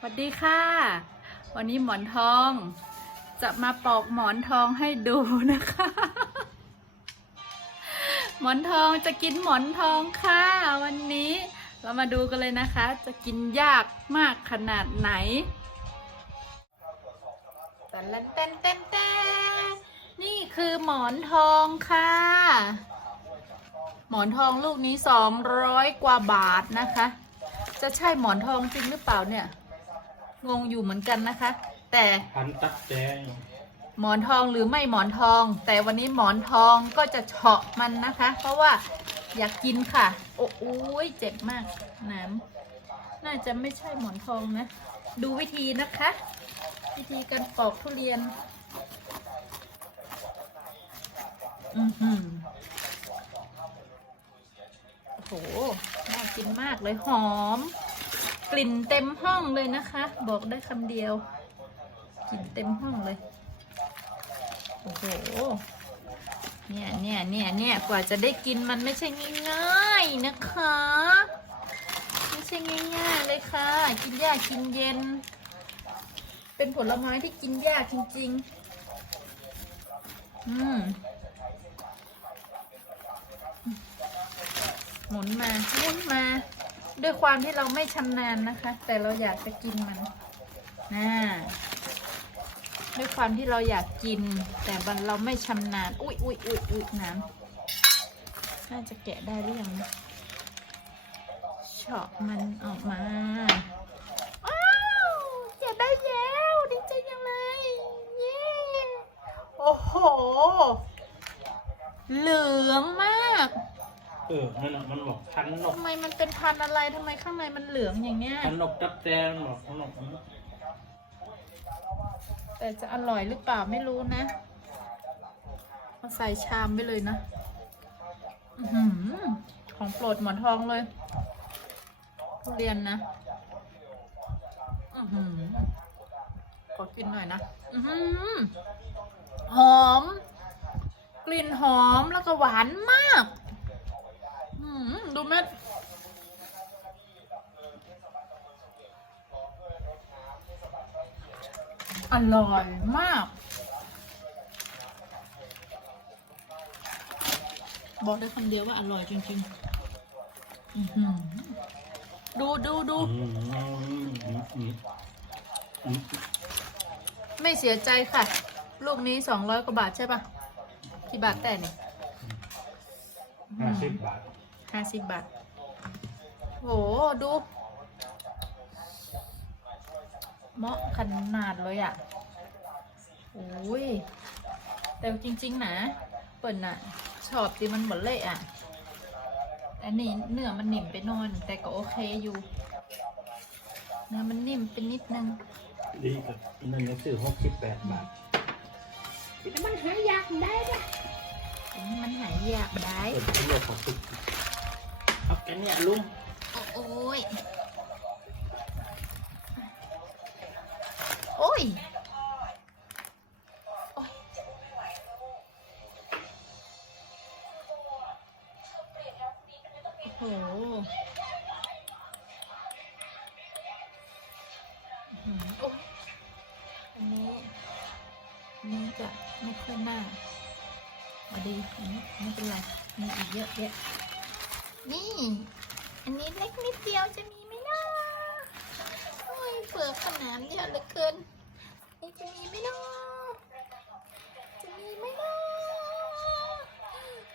สวัสดีค่ะ วันนี้หมอนทอง จะมาปอกหมอนทองให้ดูนะคะ หมอนทองจะกินหมอนทองค่ะ วันนี้เรามาดูกันเลยนะคะ จะกินยากมากขนาดไหนแต่ลเต้นเต้นเต้นนี่คือหมอนทองค่ะ หมอนทองลูกนี้สองร้อยกว่าบาทนะคะ จะใช่หมอนทองจริงหรือเปล่าเนี่ย งงอยู่เหมือนกันนะคะ แต่พันตัดแจงหมอนทองหรือไม่หมอนทอง แต่วันนี้หมอนทองก็จะเฉาะมันนะคะ เพราะว่าอยากกินค่ะ โอ้โอ้ยเจ็บมากหน้ำน่าจะไม่ใช่หมอนทองนะ ดูวิธีนะคะ วิธีการปอกทุเรียน อือหือโอ้โหน่ากินมากเลยหอม กลิ่นเต็มห้องเลยนะคะ บอกได้คำเดียว กลิ่นเต็มห้องเลย โอ้โห เนี่ยเนี่ยเนี่ยเนี่ยกว่าจะได้กินมันไม่ใช่ง่ายๆนะคะ ไม่ใช่ง่ายๆเลยค่ะ กินยากกินเย็น เป็นผลไม้ที่กินยากจริง ๆ อืมหมุนมาหมุนมา ด้วยความที่เราไม่ชำนาญนะคะ แต่เราอยากจะกินมันน่าด้วยความที่เราอยากกิน แต่เราไม่ชำนาญอุ้ยอุ้ยอุ้ยอุ้ยน้ำน่าจะแกะได้หรือยังเฉาะมันออกมาว้าวแกะได้แล้วดีใจจังเลยเย้โอ้โห เหลืองมาก เออนั่นน่ะมันบอกพันนกทำไมมันเป็นพันธุ์อะไรทำไมข้างในมันเหลืองอย่างเงี้ย พันนกตัดแจงบอกพันนกแต่จะอร่อยหรือเปล่าไม่รู้นะเอาใส่ชามไปเลยนะอื้อหือของโปรดหมอนทองเลยทุเรียนนะอือหือขอกินหน่อยนะอือหือหอม กลิ่นหอมแล้วก็หวานมากอือหือ ดูเม็ด อร่อยมาก บอกได้คำเดียวว่าอร่อยจริงๆอื้อหือดูดูดูอืมอืมอืมอืมไม่เสียใจค่ะ ลูกนี้สองร้อยกว่าบาทใช่ปะกี่บาทแต่เนี่ย ห้าสิบบาท ห้าสิบบาท โห ดู เหมาะขนาดเลยอะโอ้ย แต่จริง ๆ นะ เปิ่นอะ ชอบที่มันหมดเลยอะ อันนี้เนื้อมันนิ่มไปหนอน แต่ก็โอเคอยู่ เนื้อมันนิ่มเป็นนิดนึงดีกับนั่นก็คือหกสิบแปดบาทแต่มันหายากได้ละมันหายากได้ เปิดที่เรียกของสุด เอาแกเนี่ยลุงโอ้ยโอ้ยโอ้ยโอ้โหอื้อหือโอ้ยอันนี้อันนี้จะไม่ค่อยน่ามาดีอันนี้ไม่เป็นไร มีอีกเยอะแยะ นี่ อันนี้เล็กนิดเดียวจะมีไหมนะโอ้ยเปลือกขนาดเยอะเหลือเกินนี่จะมีไหมนะจะมีไหมนะ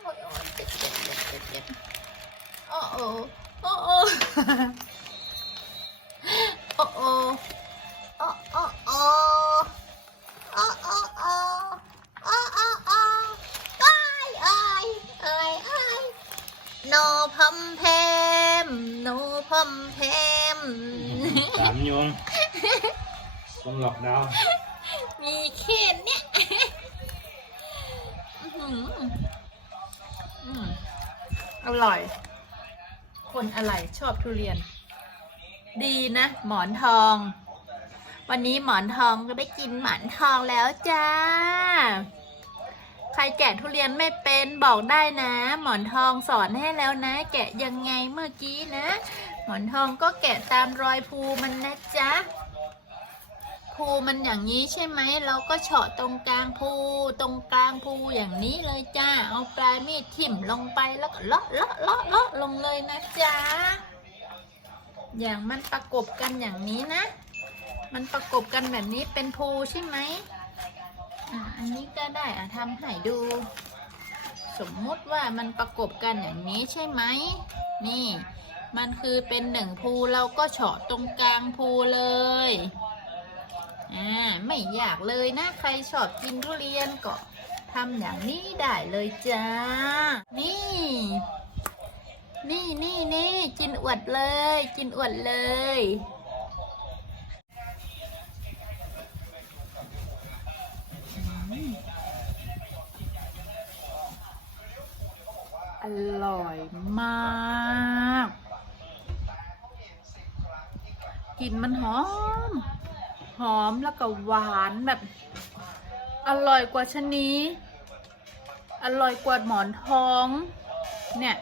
โอ้ยโอ้ยเจ็บเจ็บเจ็บเจ็บเจ็บโอ้โอ้โอ้โอ้ สามยวงต้องหลอกดาว มีเคนเนี่ยอื้อหืออืมอร่อย คนอะไรชอบทุเรียน ดีนะ หมอนทอง วันนี้หมอนทองก็ได้กินหมอนทองแล้วจ้า ใครแกะทุเรียนไม่เป็นบอกได้นะ หมอนทองสอนให้แล้วนะ แกะยังไงเมื่อกี้นะ หมอนทองก็แกะตามรอยภูมันนะจ๊ะ ภูมันอย่างนี้ใช่ไหม เราก็เฉาะตรงกลางภูตรงกลางภูอย่างนี้เลยจ้า เอาปลายมีดทิ่มลงไปแล้วก็เลาะเลาะเลาะเลาะลงเลยนะจ๊ะ อย่างมันประกบกันอย่างนี้นะ มันประกบกันแบบนี้เป็นภูใช่ไหมอ่าอันนี้ก็ได้อะทำให้ดู สมมุติว่ามันประกบกันอย่างนี้ใช่ไหม นี่ มันคือเป็นหนึ่งภูเราก็เฉาะตรงกลางภูเลยอ่าไม่อยากเลยนะใครชอบกินทุเรียนก็ทำอย่างนี้ได้เลยจ้า นี่ นี่นี่นี่กินอวดเลย กินอวดเลยอร่อยมาก กลิ่นมันหอม หอมแล้วก็หวานแบบ อร่อยกว่าชะนีอร่อยกว่าหมอนทอง เนี่ย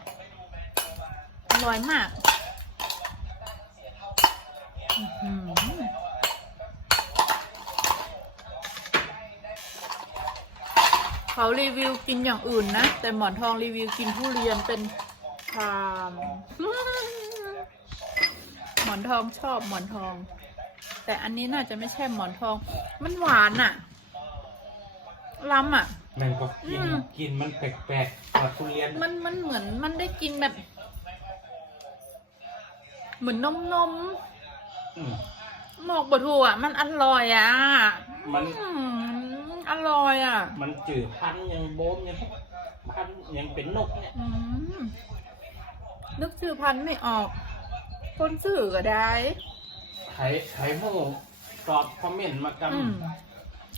อร่อยมากเขารีวิวกินอย่างอื่นนะ แต่หมอนทองรีวิวกินทุเรียนเป็นชาม มอนทองชอบหมอนทอง แต่อันนี้น่าจะไม่ใช่หมอนทอง มันหวานอะล้ำอะมันก็กินอืมกินมันแปลกๆกว่าทุเรียนมันมันเหมือนมันได้กินแบบ เหมือนนมนมอืมๆหมอกบะทูอะ มันอร่อยอะมันอืมอร่อยอะ มันจืดพันยังโบมยังพันยังเป็นนกเนี่ย อืมนึกชื่อพันธุ์ไม่ออก คนสื่อก็ได้ ไข่ไข่หมูตอบคอมเมนต์มากำอืม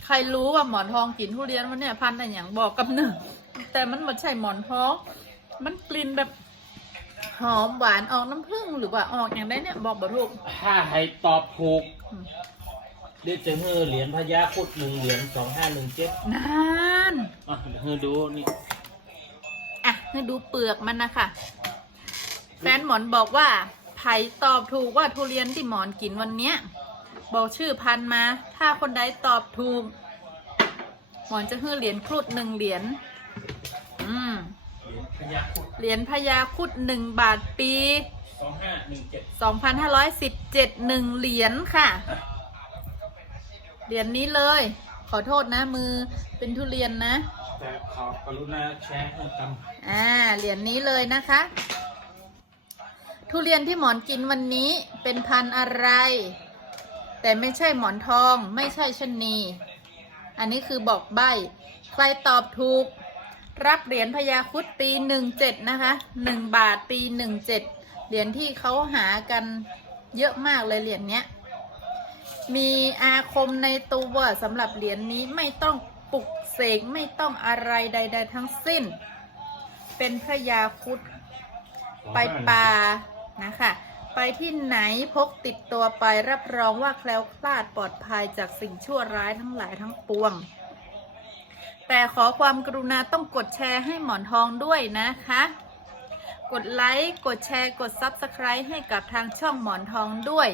ใครรู้ว่าหมอนทองกินทุเรียนวันเนี่ยพันธุ์อะไรอย่างบอกกับหนึ่ง แต่มันไม่ใช่หมอนทอง มันกลิ่นแบบหอมหวานออกน้ำผึ้งหรือว่าออกอย่างไรเนี่ยบอกบะทูก ถ้าให้ตอบถูกอืม เดี๋ยวจะเฮอเหรียญพญาครุดหนึ่งเหรียญสองห้าหนึ่งเจ็ดนานอะเดี๋ยวเฮอดูนี่อะให้ดูเปลือกมันนะคะแฟนหมอนบอกว่า ไผ่ตอบถูกว่าทุเรียนที่หมอนกินวันเนี้ย บอกชื่อพันธุ์มา ถ้าคนใดตอบถูก หมอนจะให้เหรียญครุดหนึ่งเหรียญอืมเหรียญพญาครุดเหรียญพญาครุดหนึ่งบาทปีสองห้าหนึ่งเจ็ด2517หนึ่งเหรียญค่ะ เหรียญนี้เลย ขอโทษนะมือเป็นทุเรียนนะแต่ขอกรุณาแชร์ให้กำอ่าเหรียญนี้เลยนะคะ ทุเรียนที่หมอนกินวันนี้เป็นพันธุ์อะไร แต่ไม่ใช่หมอนทองไม่ใช่ชนี อันนี้คือบอกใบ ใครตอบถูก รับเหรียญพญาคุดปีหนึ่งเจ็ดนะคะหนึ่งบาทปีหนึ่งเจ็ดเหรียญที่เขาหากันเยอะมากเลยเหรียญเนี้ย มีอาคมในตัวสำหรับเหรียญนี้ไม่ต้องปลุกเสกไม่ต้องอะไรใด ๆ ทั้งสิ้น เป็นพระยาคุดไปป่า นะคะ ไปที่ไหนพกติดตัวไปรับรองว่าแคล้วคลาดปลอดภัยจากสิ่งชั่วร้ายทั้งหลายทั้งปวง แต่ขอความกรุณาต้องกดแชร์ให้หมอนทองด้วยนะคะ กดไลค์ กดแชร์ กด Subscribe ให้กับทางช่องหมอนทองด้วย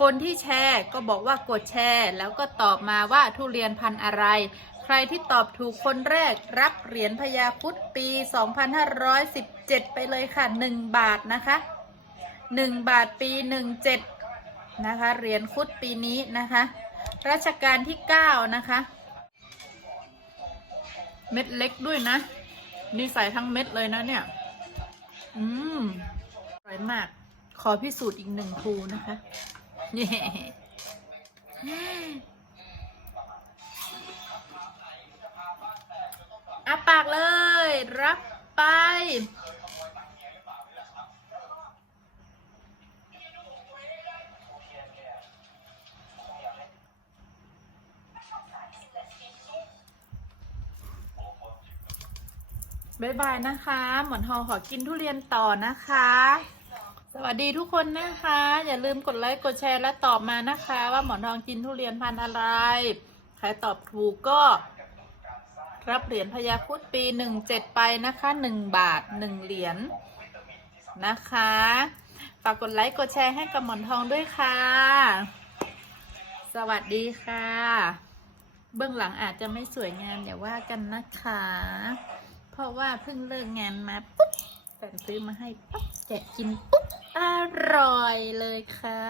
คนที่แชร์ก็บอกว่ากดแชร์ แล้วก็ตอบมาว่าทุเรียนพันธุ์อะไรใครที่ตอบถูกคนแรกรับเหรียญพญาครุดปี 2517 ไปเลยค่ะ 1 บาทนะคะ 1บาทปี17นะคะเหรียญคุดปีนี้นะคะ รัชกาลที่9นะคะ เม็ดเล็กด้วยนะนี่ใส่ทั้งเม็ดเลยนะเนี่ย อืมอร่อยมาก ขอพิสูจน์อีกหนึ่งภูนะคะเย้อาปากเลย รับไป บ๊ายบายนะคะ หมอนทองขอกินทุเรียนต่อนะคะ สวัสดีทุกคนนะคะ อย่าลืมกดไลค์กดแชร์และตอบมานะคะ ว่าหมอนทองกินทุเรียนพันธุ์อะไร ใครตอบถูกก็รับเหรียญพญาคุดปีหนึ่งเจ็ดไปนะคะหนึ่งบาทหนึ่งเหรียญนะคะฝากกดไลค์กดแชร์ให้กับหมอนทองด้วยค่ะ สวัสดีค่ะ เบื้องหลังอาจจะไม่สวยงามอย่าว่ากันนะคะ เพราะว่าเพิ่งเลิกงานมาปุ๊บแฟนซื้อมาให้ปุ๊บแกะกินปุ๊บอร่อยเลยค่ะ